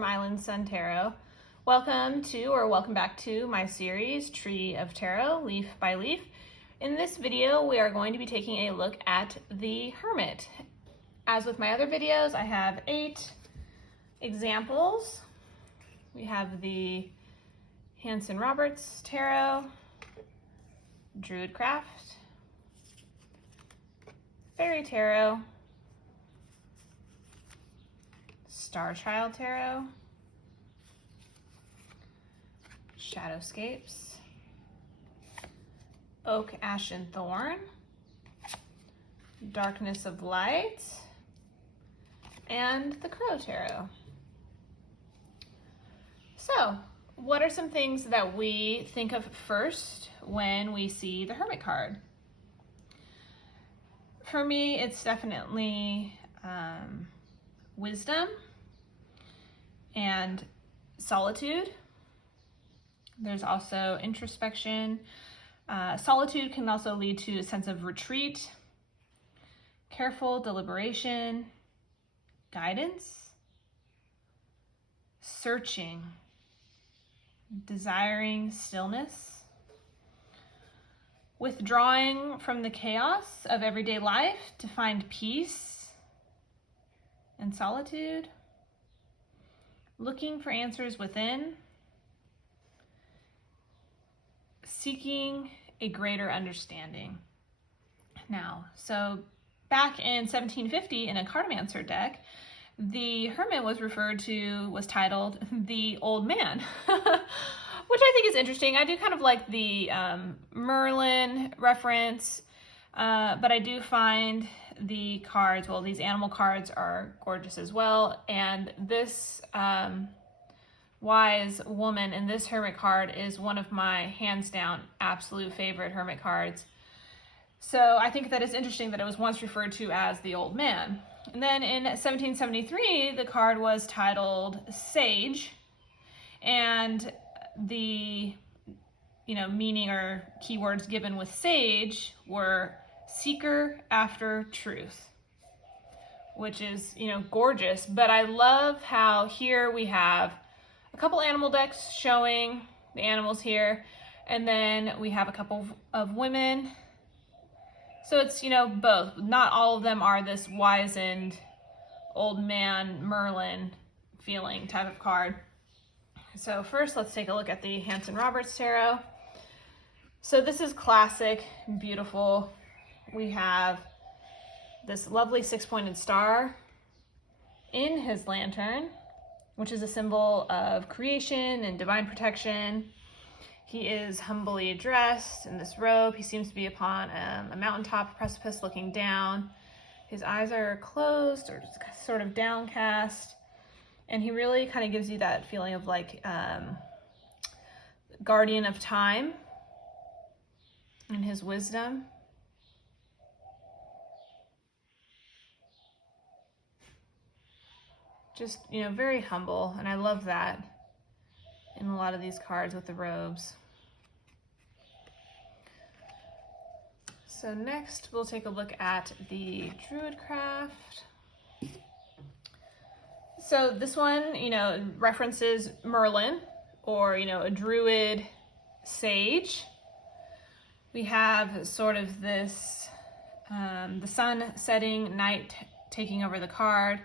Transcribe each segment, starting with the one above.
from Island Sun Tarot. Welcome back to my series, Tree of Tarot, Leaf by Leaf. In this video, we are going to be taking a look at the Hermit. As with my other videos, I have 8 examples. We have the Hanson-Roberts Tarot, DruidCraft, Fairy Tarot, Starchild Tarot, Shadowscapes, Oak, Ash Thorn, Darkness of Light, and the Crow Tarot. So, what are some things that we think of first when we see the Hermit card? For me, it's definitely wisdom and solitude. There's also introspection. Solitude can also lead to a sense of retreat, careful deliberation, guidance, searching, desiring stillness, withdrawing from the chaos of everyday life to find peace and solitude, looking for answers within, seeking a greater understanding. Now, so back in 1750 in a cartomancer deck, the Hermit was titled the Old Man, which I think is interesting. I do kind of like the Merlin reference, but I do find the cards, well, these animal cards are gorgeous as well. And this wise woman in this Hermit card is one of my hands down absolute favorite Hermit cards. So I think that it's interesting that it was once referred to as the Old Man. And then in 1773, the card was titled Sage, and the meaning or keywords given with sage were seeker after truth, which is gorgeous. But I love how here we have a couple animal decks showing the animals here, and then we have a couple of women. So it's both. Not all of them are this wizened old man Merlin feeling type of card. So first, let's take a look at the Hanson-Roberts Tarot. So this is classic, beautiful. We have this lovely 6-pointed star in his lantern, which is a symbol of creation and divine protection. He is humbly dressed in this robe. He seems to be upon a mountaintop precipice looking down. His eyes are closed or just sort of downcast. And he really kind of gives you that feeling of like guardian of time and his wisdom. Just, very humble. And I love that in a lot of these cards with the robes. So next we'll take a look at the DruidCraft. So this one, references Merlin or, a druid sage. We have sort of this, the sun setting, night taking over the card.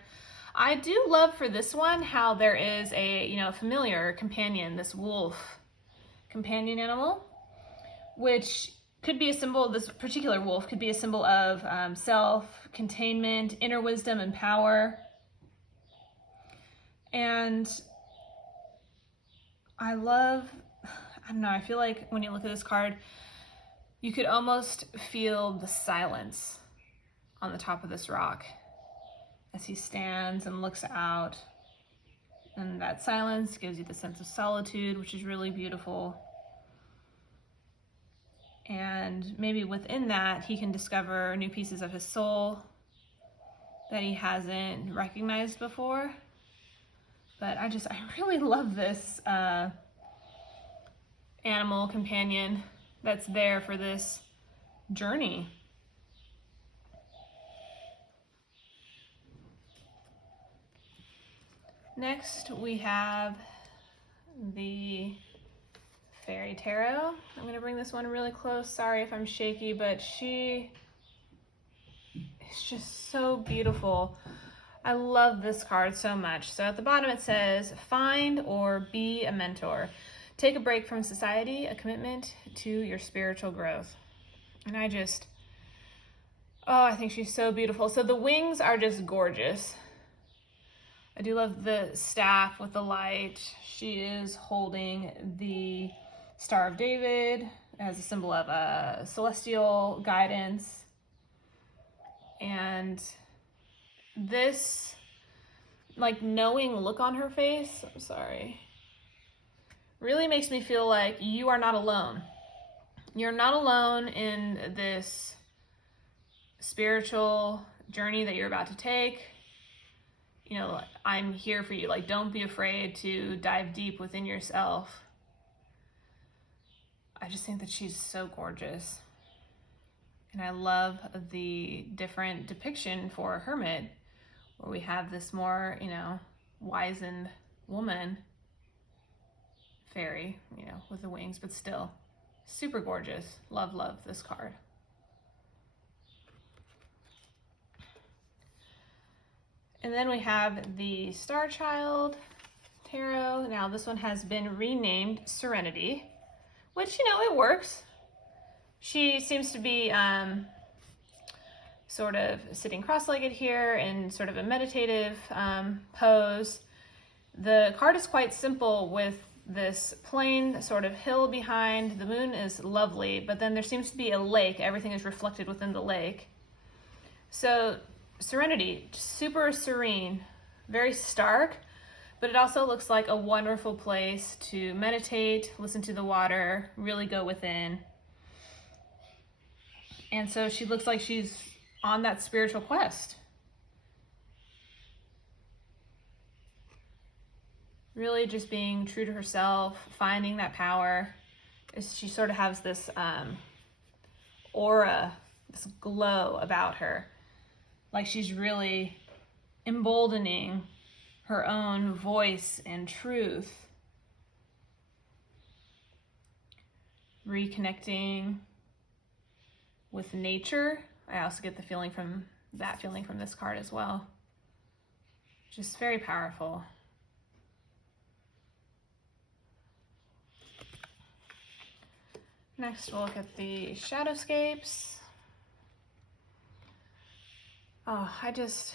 I do love for this one how there is a, familiar companion, this wolf companion animal, which could be a symbol, this particular wolf could be a symbol of self-containment, inner wisdom, and power. And I feel like when you look at this card, you could almost feel the silence on the top of this rock as he stands and looks out. And that silence gives you the sense of solitude, which is really beautiful. And maybe within that, he can discover new pieces of his soul that he hasn't recognized before. But I really love this animal companion that's there for this journey. Next, we have the Fairy Tarot. I'm going to bring this one really close. Sorry if I'm shaky, but she is just so beautiful. I love this card so much. So at the bottom it says, find or be a mentor. Take a break from society, a commitment to your spiritual growth. And I think she's so beautiful. So the wings are just gorgeous. I do love the staff with the light. She is holding the Star of David as a symbol of celestial guidance. And this, like, knowing look on her face, I'm sorry, really makes me feel like you are not alone. You're not alone in this spiritual journey that you're about to take. You know, I'm here for you. Like, don't be afraid to dive deep within yourself. I just think that she's so gorgeous. And I love the different depiction for Hermit, where we have this more, you know, wizened woman, fairy, you know, with the wings, but still super gorgeous. Love, love this card. And then we have the Starchild Tarot. Now this one has been renamed Serenity, which, you know, it works. She seems to be sort of sitting cross-legged here in sort of a meditative pose. The card is quite simple with this plain sort of hill behind. The moon is lovely, but then there seems to be a lake. Everything is reflected within the lake. So Serenity, super serene, very stark, but it also looks like a wonderful place to meditate, listen to the water, really go within. And so she looks like she's on that spiritual quest. Really just being true to herself, finding that power. She sort of has this aura, this glow about her. Like she's really emboldening her own voice and truth. Reconnecting with nature. I also get the feeling from this card as well. Just very powerful. Next, we'll look at the Shadowscapes. Oh, this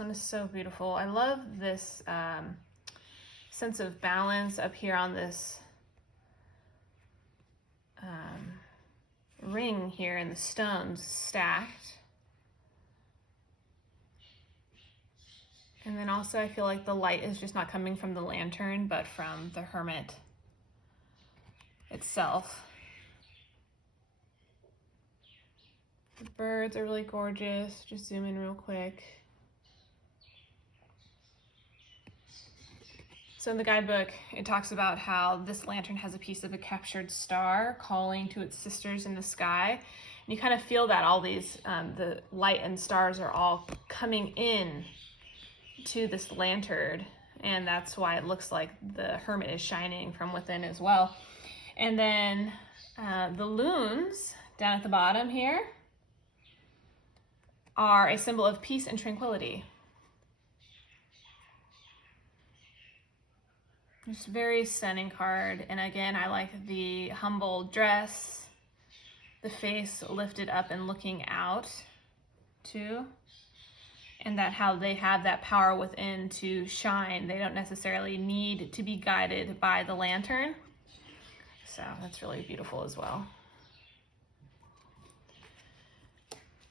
one is so beautiful. I love this sense of balance up here on this ring here, and the stones stacked. And then also I feel like the light is just not coming from the lantern, but from the Hermit itself. The birds are really gorgeous. Just zoom in real quick. So in the guidebook, it talks about how this lantern has a piece of a captured star calling to its sisters in the sky. And you kind of feel that all these, the light and stars are all coming in to this lantern. And that's why it looks like the Hermit is shining from within as well. And then the loons down at the bottom here are a symbol of peace and tranquility. It's a very stunning card. And again, I like the humble dress, the face lifted up and looking out too. And that how they have that power within to shine. They don't necessarily need to be guided by the lantern. So that's really beautiful as well.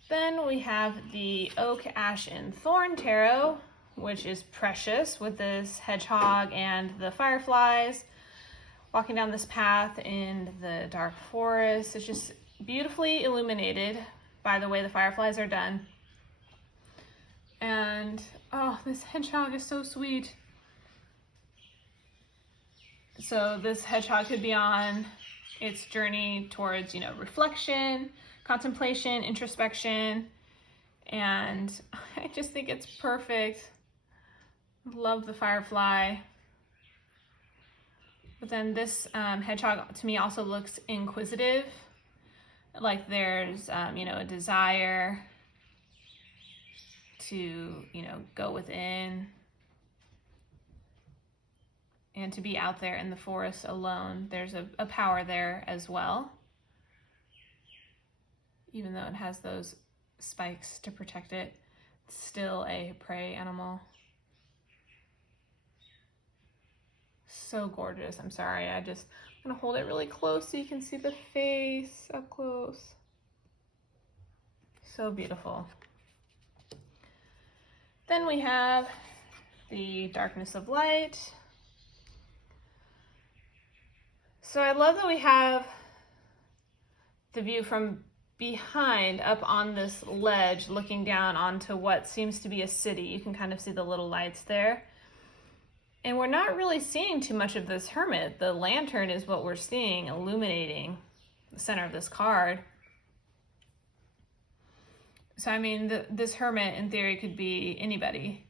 Then we have the Oak, Ash, and Thorn Tarot, which is precious with this hedgehog and the fireflies walking down this path in the dark forest. It's just beautifully illuminated by the way the fireflies are done. And oh, this hedgehog is so sweet. So this hedgehog could be on its journey towards, you know, reflection, contemplation, introspection, and I just think it's perfect. Love the firefly. But then this hedgehog to me also looks inquisitive. Like there's, you know, a desire to, you know, go within and to be out there in the forest alone. There's a power there as well, even though it has those spikes to protect it. It's still a prey animal. So gorgeous. I'm sorry, I'm gonna hold it really close so you can see the face up close. So beautiful. Then we have the Darkness of Light. So I love that we have the view from behind up on this ledge looking down onto what seems to be a city. You can kind of see the little lights there. And we're not really seeing too much of this hermit. The lantern is what we're seeing illuminating the center of this card. So I mean, this hermit in theory could be anybody.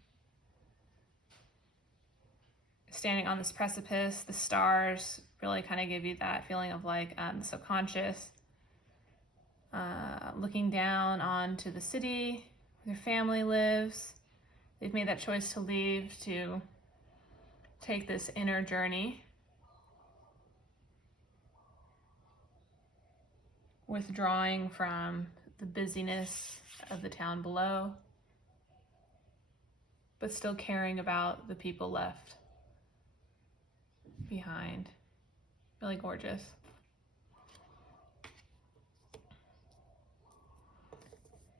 Standing on this precipice, the stars really kind of give you that feeling of like the subconscious. Looking down onto the city where their family lives. They've made that choice to leave to take this inner journey. Withdrawing from the busyness of the town below, but still caring about the people left behind. Really gorgeous.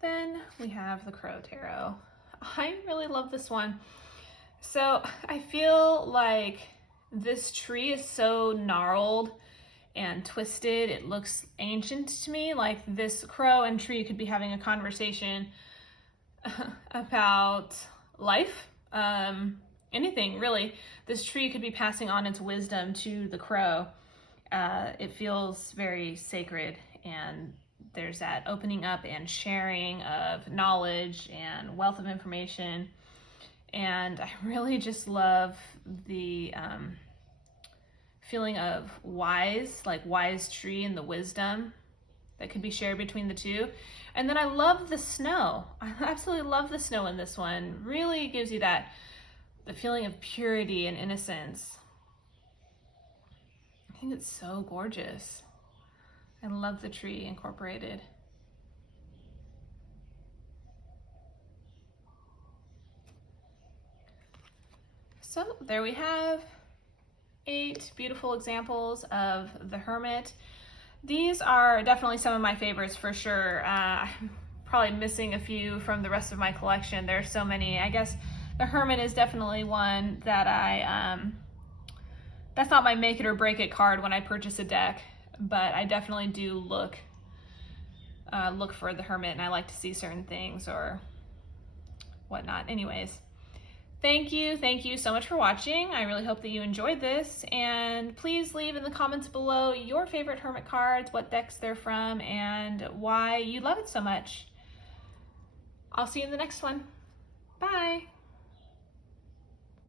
Then we have the Crow Tarot. I really love this one. So I feel like this tree is so gnarled and twisted. It looks ancient to me, like this crow and tree could be having a conversation about life, anything really. This tree could be passing on its wisdom to the crow. It feels very sacred, and there's that opening up and sharing of knowledge and wealth of information. And I really just love the feeling of wise, like wise tree and the wisdom that could be shared between the two. And then I love the snow. I absolutely love the snow in this one. Really gives you the feeling of purity and innocence. I think it's so gorgeous. I love the tree incorporated. So there we have 8 beautiful examples of the Hermit. These are definitely some of my favorites for sure. I'm probably missing a few from the rest of my collection. There's so many. I guess the Hermit is definitely one that that's not my make it or break it card when I purchase a deck, but I definitely do look for the Hermit, and I like to see certain things or whatnot. Anyways. Thank you so much for watching. I really hope that you enjoyed this, and please leave in the comments below your favorite Hermit cards, what decks they're from, and why you love it so much. I'll see you in the next one. Bye.